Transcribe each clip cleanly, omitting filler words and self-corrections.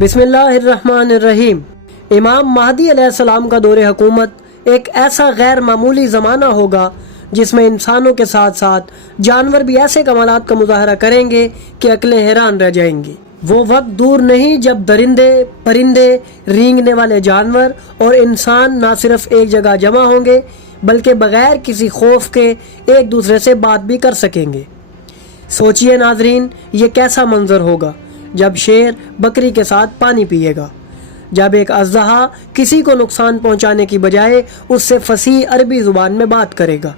بسم اللہ الرحمن الرحیم۔ امام مہدی علیہ السلام کا دور حکومت ایک ایسا غیر معمولی زمانہ ہوگا جس میں انسانوں کے ساتھ ساتھ جانور بھی ایسے کمالات کا مظاہرہ کریں گے کہ عقلیں حیران رہ جائیں گی۔ وہ وقت دور نہیں جب درندے، پرندے، رینگنے والے جانور اور انسان نہ صرف ایک جگہ جمع ہوں گے بلکہ بغیر کسی خوف کے ایک دوسرے سے بات بھی کر سکیں گے۔ سوچئے ناظرین، یہ کیسا منظر ہوگا جب شیر بکری کے ساتھ پانی پیے گا، جب ایک اژدہا کسی کو نقصان پہنچانے کی بجائے اس سے فصیح عربی زبان میں بات کرے گا۔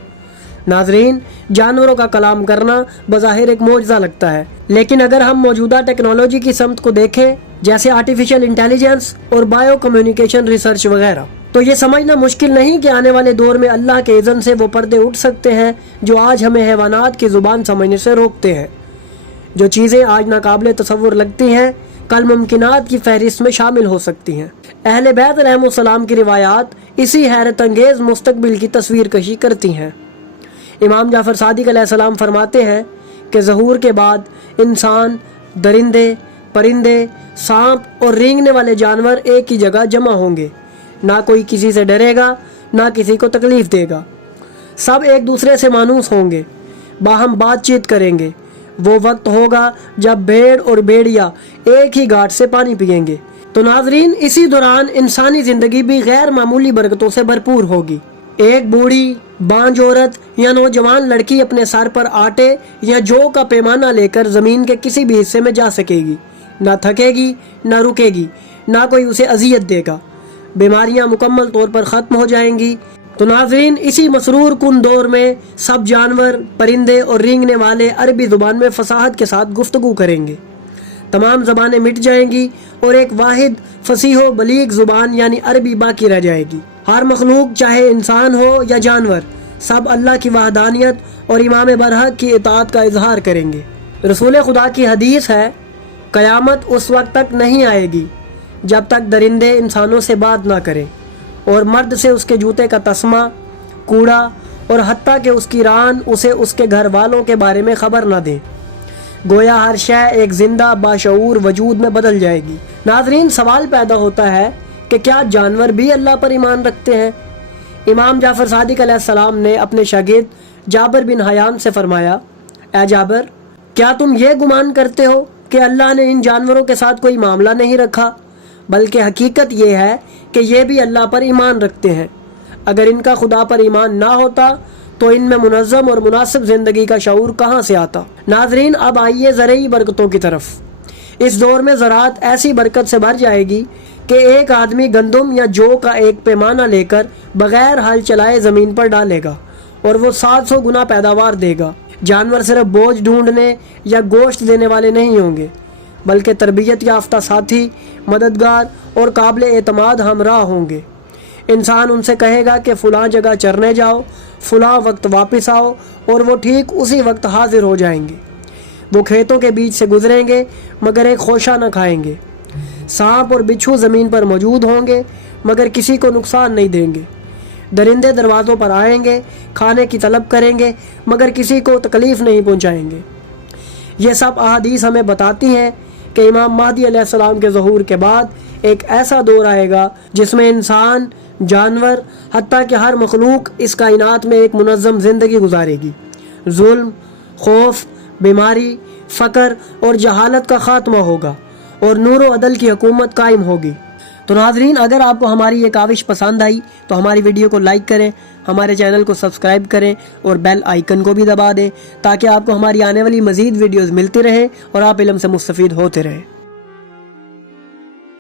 ناظرین، جانوروں کا کلام کرنا بظاہر ایک معجزہ لگتا ہے، لیکن اگر ہم موجودہ ٹیکنالوجی کی سمت کو دیکھیں جیسے آرٹیفیشل انٹیلیجنس اور بائیو کمیونیکیشن ریسرچ وغیرہ، تو یہ سمجھنا مشکل نہیں کہ آنے والے دور میں اللہ کے اذن سے وہ پردے اٹھ سکتے ہیں جو آج ہمیں حیوانات کی زبان سمجھنے سے روکتے ہیں۔ جو چیزیں آج ناقابل تصور لگتی ہیں کل ممکنات کی فہرست میں شامل ہو سکتی ہیں۔ اہل بیت علیہم السلام کی روایات اسی حیرت انگیز مستقبل کی تصویر کشی کرتی ہیں۔ امام جعفر صادق علیہ السلام فرماتے ہیں کہ ظہور کے بعد انسان، درندے، پرندے، سانپ اور رینگنے والے جانور ایک ہی جگہ جمع ہوں گے۔ نہ کوئی کسی سے ڈرے گا، نہ کسی کو تکلیف دے گا۔ سب ایک دوسرے سے مانوس ہوں گے، باہم بات چیت کریں گے۔ وہ وقت ہوگا جب بھیڑ اور بھیڑیا ایک ہی گھاٹ سے پانی پئیں گے۔ تو ناظرین، اسی دوران انسانی زندگی بھی غیر معمولی برکتوں سے بھرپور ہوگی۔ ایک بوڑھی، بانجھ عورت یا نوجوان لڑکی اپنے سر پر آٹے یا جو کا پیمانہ لے کر زمین کے کسی بھی حصے میں جا سکے گی، نہ تھکے گی، نہ رکے گی، نہ کوئی اسے اذیت دے گا۔ بیماریاں مکمل طور پر ختم ہو جائیں گی۔ تو ناظرین، اسی مسرور کن دور میں سب جانور، پرندے اور رینگنے والے عربی زبان میں فصاحت کے ساتھ گفتگو کریں گے۔ تمام زبانیں مٹ جائیں گی اور ایک واحد فصیح و بلیغ زبان یعنی عربی باقی رہ جائے گی۔ ہر مخلوق، چاہے انسان ہو یا جانور، سب اللہ کی وحدانیت اور امام برحق کی اطاعت کا اظہار کریں گے۔ رسول خدا کی حدیث ہے، قیامت اس وقت تک نہیں آئے گی جب تک درندے انسانوں سے بات نہ کریں اور مرد سے اس کے جوتے کا تسمہ، کوڑا اور حتیٰ کہ اس کی ران اسے اس کے گھر والوں کے بارے میں خبر نہ دیں۔ گویا ہر شے ایک زندہ باشعور وجود میں بدل جائے گی۔ ناظرین، سوال پیدا ہوتا ہے کہ کیا جانور بھی اللہ پر ایمان رکھتے ہیں؟ امام جعفر صادق علیہ السلام نے اپنے شاگرد جابر بن حیان سے فرمایا، اے جابر، کیا تم یہ گمان کرتے ہو کہ اللہ نے ان جانوروں کے ساتھ کوئی معاملہ نہیں رکھا؟ بلکہ حقیقت یہ ہے کہ یہ بھی اللہ پر ایمان رکھتے ہیں۔ اگر ان کا خدا پر ایمان نہ ہوتا تو ان میں منظم اور مناسب زندگی کا شعور کہاں سے آتا؟ ناظرین، اب آئیے زرعی برکتوں کی طرف۔ اس دور میں زراعت ایسی برکت سے بھر جائے گی کہ ایک آدمی گندم یا جو کا ایک پیمانہ لے کر بغیر ہل چلائے زمین پر ڈالے گا اور وہ 700 گنا پیداوار دے گا۔ جانور صرف بوجھ ڈھونڈنے یا گوشت دینے والے نہیں ہوں گے بلکہ تربیت یافتہ ساتھی، مددگار اور قابل اعتماد ہمراہ ہوں گے۔ انسان ان سے کہے گا کہ فلاں جگہ چرنے جاؤ، فلاں وقت واپس آؤ، اور وہ ٹھیک اسی وقت حاضر ہو جائیں گے۔ وہ کھیتوں کے بیچ سے گزریں گے مگر ایک خوشہ نہ کھائیں گے۔ سانپ اور بچھو زمین پر موجود ہوں گے مگر کسی کو نقصان نہیں دیں گے۔ درندے دروازوں پر آئیں گے، کھانے کی طلب کریں گے مگر کسی کو تکلیف نہیں پہنچائیں گے۔ یہ سب احادیث ہمیں بتاتی ہیں کہ امام مہدی علیہ السلام کے ظہور کے بعد ایک ایسا دور آئے گا جس میں انسان، جانور، حتیٰ کہ ہر مخلوق اس کائنات میں ایک منظم زندگی گزارے گی۔ ظلم، خوف، بیماری، فقر اور جہالت کا خاتمہ ہوگا اور نور و عدل کی حکومت قائم ہوگی۔ تو ناظرین، اگر آپ کو ہماری یہ کاوش پسند آئی تو ہماری ویڈیو کو لائک کریں، ہمارے چینل کو سبسکرائب کریں اور بیل آئیکن کو بھی دبا دیں تاکہ آپ کو ہماری آنے والی مزید ویڈیوز ملتی رہیں اور آپ علم سے مستفید ہوتے رہیں۔